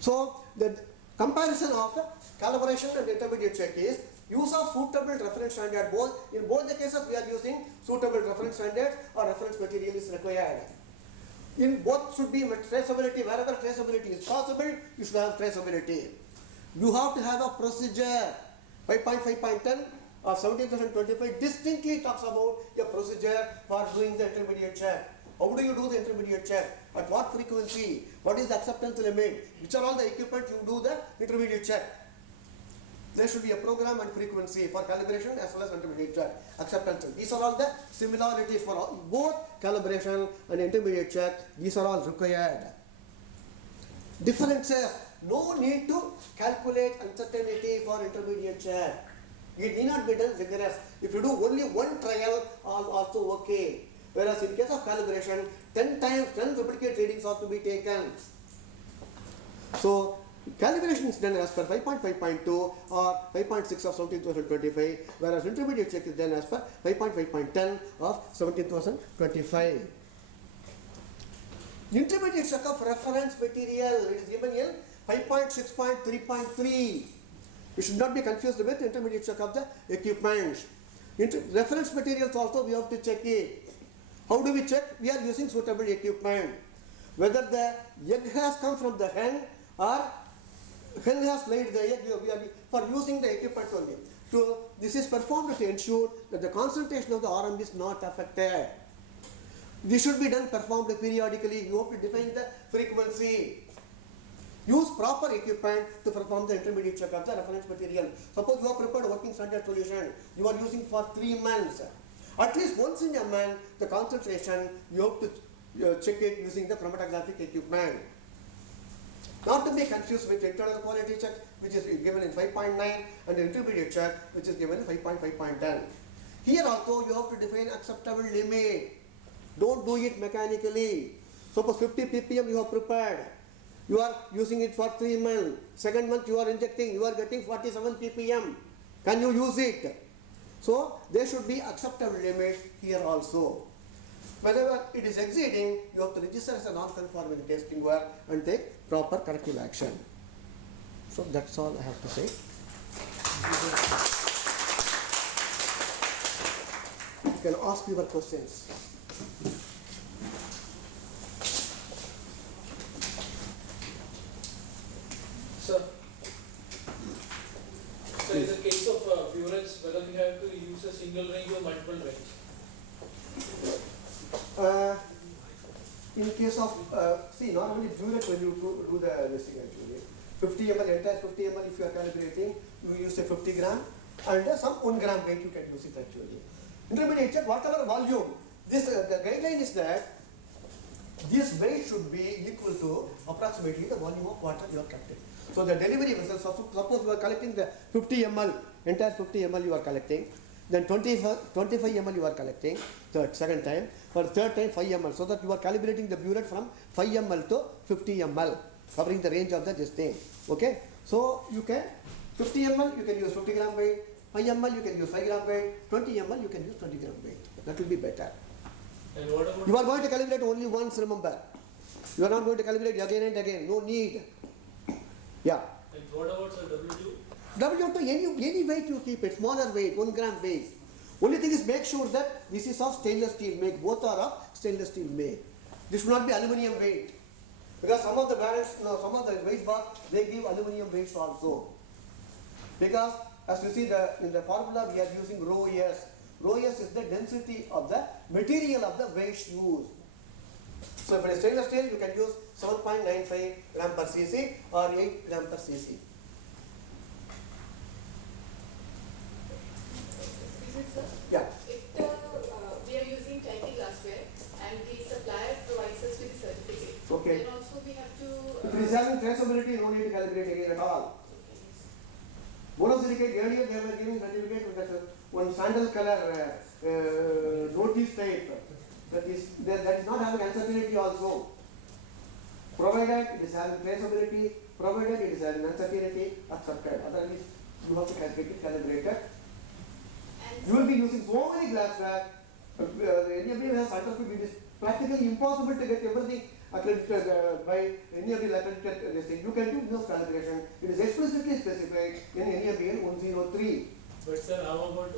So the comparison of the calibration and intermediate check is use of suitable reference standard. In both the cases we are using suitable reference standards or reference material is required. In both should be traceability. Wherever traceability is possible, you should have traceability. You have to have a procedure. 5.5.10 of 17,025 distinctly talks about a procedure for doing the intermediate check. How do you do the intermediate check? At what frequency? What is the acceptance limit? Which are all the equipment you do the intermediate check? There should be a program and frequency for calibration as well as intermediate check. Acceptance. These are all the similarities for both calibration and intermediate check. These are all required. Differences. No need to calculate uncertainty for intermediate check. It need not be done rigorous. If you do only one trial, also okay. Whereas in case of calibration, 10 replicate readings are to be taken. So calibration is done as per 5.5.2 or 5.6 of 17,025, whereas intermediate check is done as per 5.5.10 of 17,025. Intermediate check of reference material, it is given in 5.6.3.3. We should not be confused with intermediate check of the equipment. Reference materials also we have to check it. How do we check? We are using suitable equipment. Whether the egg has come from the hen or hen has laid the egg, we are for using the equipment only. So this is performed to ensure that the concentration of the RM is not affected. This should be performed periodically. You have to define the frequency. Use proper equipment to perform the intermediate check of the reference material. Suppose you have prepared a working standard solution. You are using for 3 months. At least once in a month, the concentration you have to check it using the chromatographic equipment. Not to be confused with internal quality check, which is given in 5.9, and the intermediate check, which is given in 5.5.10. Here also you have to define acceptable limit. Don't do it mechanically. Suppose 50 ppm you have prepared. You are using it for 3 months. Second month you are injecting, you are getting 47 ppm. Can you use it? So there should be acceptable limit here also. Whenever it is exceeding, you have to register as a non-conforming testing work and take proper corrective action. So that's all I have to say. You can ask your questions. Sir, so in the case of burets, whether we have to use a single range or multiple range? In case of, see, normally burette when you do the listing actually, 50 ml, entire 50 ml if you are calibrating, you use a 50 gram and some 1 gram weight you can use it actually. Intermediate check, whatever volume, this the guideline is that this weight should be equal to approximately the volume of water you are collecting. So the delivery vessel, suppose you are collecting the 50 ml, entire 50 ml you are collecting, then 25 ml you are collecting, second time, for third time 5 ml, so that you are calibrating the burette from 5 ml to 50 ml, covering the range of this thing. Okay, so you can 50 ml you can use 50 gram weight, 5 ml you can use 5 gram weight, 20 ml you can use 20 gram weight. That will be better. And what about you are going to calibrate only once, remember. You are not going to calibrate again and again, no need. Yeah. And what about the W2? W2, any weight you keep it, smaller weight, 1 gram weight. Only thing is make sure that this is of stainless steel make, both are of stainless steel make. This should not be aluminium weight. Because some of the brands, some of the weight bars, they give aluminium weights also. Because as you see in the formula we are using rho S. Rho S is the density of the material of the weights used. So if it is stainless steel, you can use 7.95 gram per cc or 8 gram per cc. Yeah. If we are using tiny glassware and the supplier provides us with the certificate, okay, then also we have to. If it is having traceability, no need to calibrate again at all. Borosilicate, earlier they were giving certificate with the one sandal color notice type that is not having uncertainty also. Provided it is having traceability, provided it is having uncertainty, accepted. Otherwise, you have to calculate it, calibrate it. You will be using so many glassware. NABL has certificate. It is practically impossible to get everything accredited by NABL accredited this thing. You can do no calibration. It is explicitly specified in NABL 103. But sir,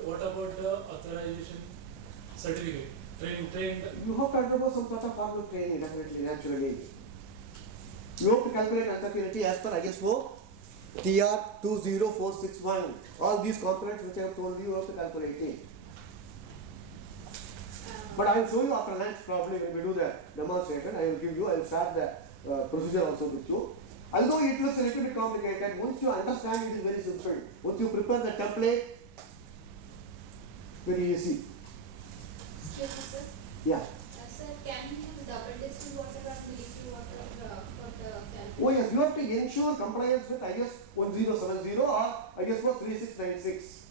what about the authorization certificate? Training. You have to undergo some sort of formal training, definitely, naturally. You have to calculate uncertainty as per ISO TR 20461. All these components which I have told you, you have to calculate it. But I will show you after lunch probably when we do the demonstration. I will start the procedure also with you. Although it looks a little bit complicated, once you understand it is very simple. Once you prepare the template, very easy. Excuse me, sir. Yeah. Sir, can we use double distilled water or bleach water for the calculation? Oh yes, you have to ensure compliance with IS 1070 or ISO 3696.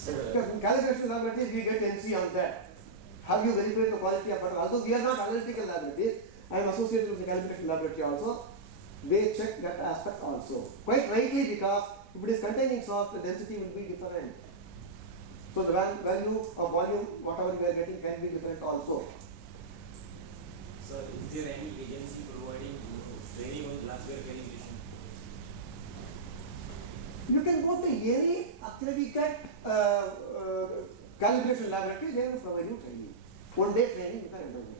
Because in calibration laboratories, we get NC on that. Have you verified the quality of water? Although we are not analytical laboratories, I am associated with the calibration laboratory also. They check that aspect also. Quite rightly, because if it is containing salt, the density will be different. So the value of volume, whatever we are getting, can be different also. Sir, is there any agency providing training on glassware calibration? You can go to any accredited calibration laboratory, they will provide you training. 1 day training you can undergo.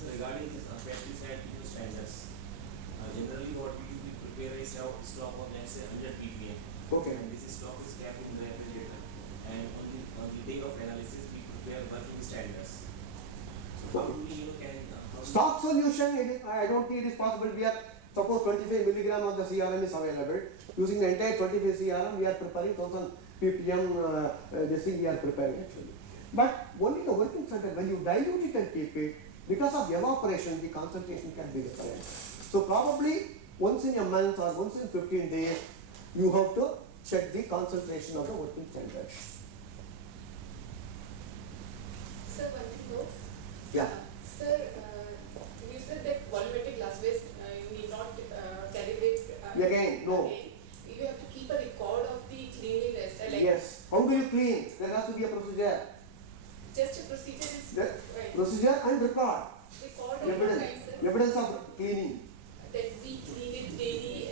So regarding this pesticide standards, generally what we prepare is stock on let's say 100 ppm. Okay. And this stock is kept in the refrigerator. And on the day of analysis, we prepare working standards. So how do we can Stock solution, I don't think it is possible. We are, suppose 25 milligram of the CRM is available. Using the entire 25 CRM, we are preparing 1000 ppm, this thing we are preparing actually. But only the working standard, when you dilute it and keep it, because of evaporation, the concentration can be different. So probably once in a month or once in 15 days, you have to check the concentration of the working standard. Sir, one thing though. Yeah. Sir, you said that volumetric glassware you need not calibrate. Again, no. Again. You have to keep a record of the cleanliness. Like Yes. How do you clean? There has to be a procedure. Just a procedure is The right. procedure and record. Record of what Evidence. kind, sir? Evidence of cleaning. That we clean it daily.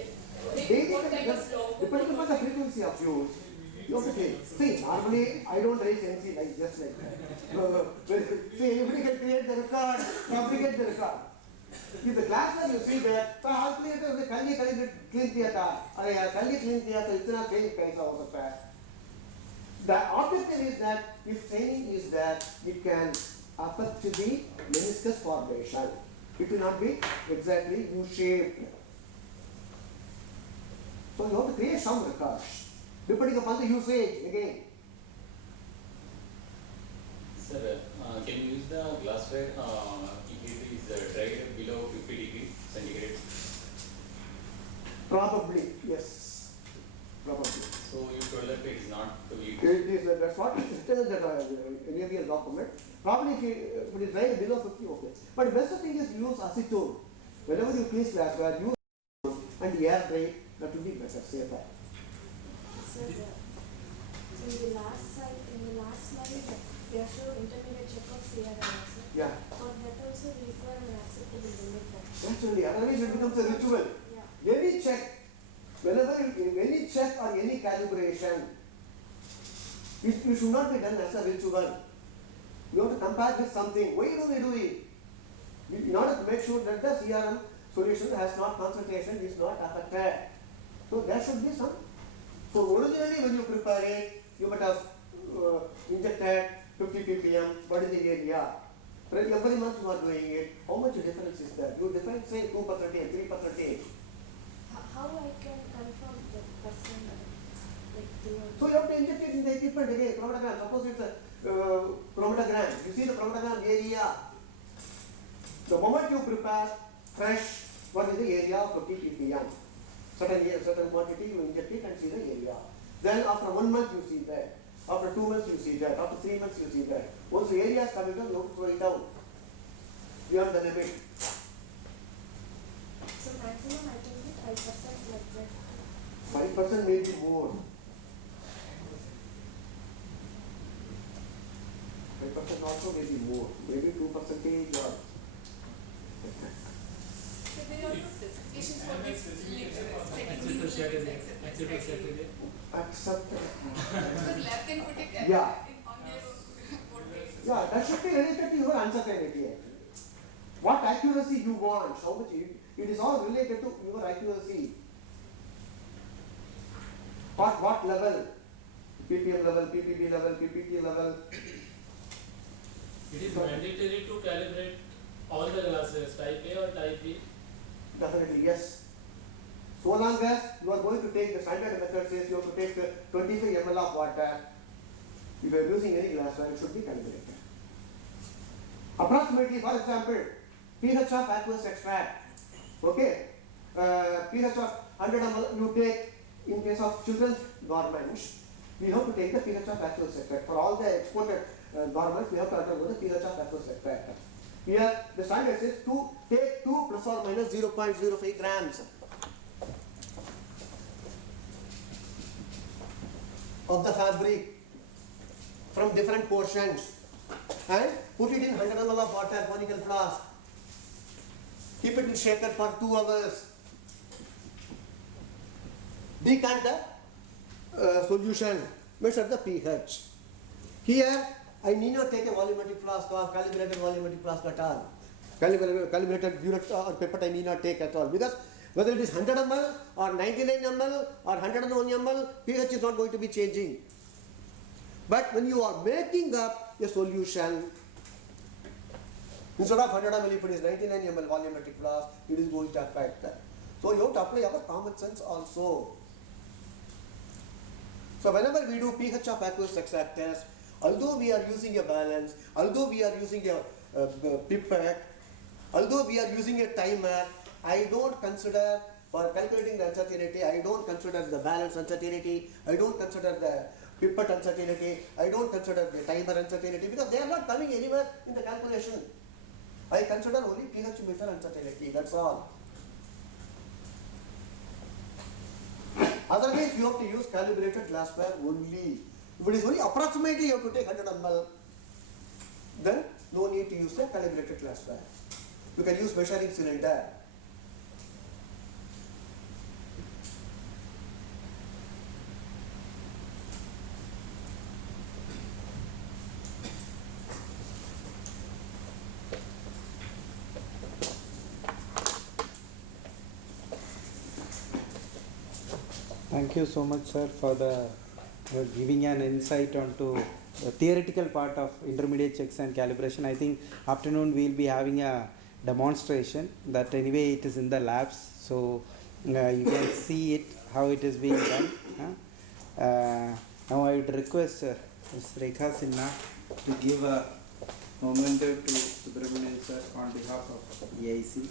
Daily, What kind of log? depending upon the frequency of use, you have to clean. See, normally I don't raise MC like just like that. See, anybody can create the record, fabricate the record. If the glassware you see that, so I'll clean it, can you clean theatre? Can you clean theatre? Itna clean kaisa ho sakta hai. The objective is that if training is that it can affect the meniscus formation. It will not be exactly U-shaped. So you have to create some records, depending upon the usage again. Sir, can you use the glassware if it is dried below 50 degrees centigrade? Probably, yes. Probably. So you told that it is not to be. That's what it is in the NABL document. Probably if it is dried below 50, okay. But the best thing is use acetone. Whenever you clean glassware, use acetone and air dry. That will be better, safer. Sir, in the last slide, they show intermediate check of CRM also. Yeah. For that also refer an acceptable limit. Actually, otherwise it becomes a ritual. Yeah. Any check, any check or any calibration, it should not be done as a ritual. You have to compare with something. Why do we do it? In order to make sure that the CRM solution has not concentration, is not affected. So there should be some. So originally when you prepare it, you might have injected 50 ppm. What is the area? Every month you are doing it. How much difference is there? You define say 2%, 3%. How I can confirm the person So you have to inject it in the equipment again. Chromatogram. Suppose it's a chromatogram. You see the chromatogram area. The moment you prepare fresh, what is the area of 50 ppm? certain quantity, you inject it and see the area. Then after 1 month you see that. After 2 months you see that. After 3 months you see that. Once the area is coming down, you have to throw it down beyond the limit. So maximum I can get 5% like that. 5% may be more. 5% also may be more. Maybe 2% or. So there are no specifications for this Acceptable strategy. Acceptable strategy. Accept. Because lab can put it Yeah. on their own code base. Yeah, that should be related to your uncertainty actually. What accuracy you want, how much it is all related to your accuracy. What level? ppm level, ppb level, ppt level. It is mandatory to calibrate all the glassware, type A or type B. Definitely yes. So long as you are going to take the standard method says you have to take 25 ml of water. If you are using any glassware, it should be calibrated. Approximately, for example, pH of aqueous extract. Okay, pH of 100 ml you take in case of children's garments. We have to take the pH of aqueous extract. For all the exported garments, we have to undergo the pH of aqueous extract. Here, the standard says to take 2 plus or minus 0.05 grams of the fabric from different portions and put it in 100 ml of water, conical flask. Keep it in shaker for 2 hours. Decant the solution, measure the pH. Here, I need not take a volumetric flask or calibrated volumetric flask at all. Calibrated burette or pipette I need not take at all, because whether it is 100 ml or 99 ml or 101 ml, pH is not going to be changing. But when you are making up a solution, instead of 100 ml, if it is 99 ml volumetric flask, it is going to affect that. So you have to apply our common sense also. So whenever we do pH of aqueous extract test, although we are using a balance, although we are using a pipette, although we are using a timer, I don't consider, for calculating the uncertainty, I don't consider the balance uncertainty, I don't consider the pipette uncertainty, I don't consider the timer uncertainty, because they are not coming anywhere in the calculation. I consider only pH meter uncertainty, that's all. Otherwise, you have to use calibrated glassware only. If it is only approximately you have to take 100 ml, then no need to use the calibrated glassware. You can use measuring cylinder. Thank you so much, sir, for giving an insight onto the theoretical part of intermediate checks and calibration. I think afternoon we will be having a demonstration that anyway it is in the labs, so you can see it how it is being done. Now I would request Ms. Rekha Sinha to give a memento to Subramanian sir on behalf of EIC.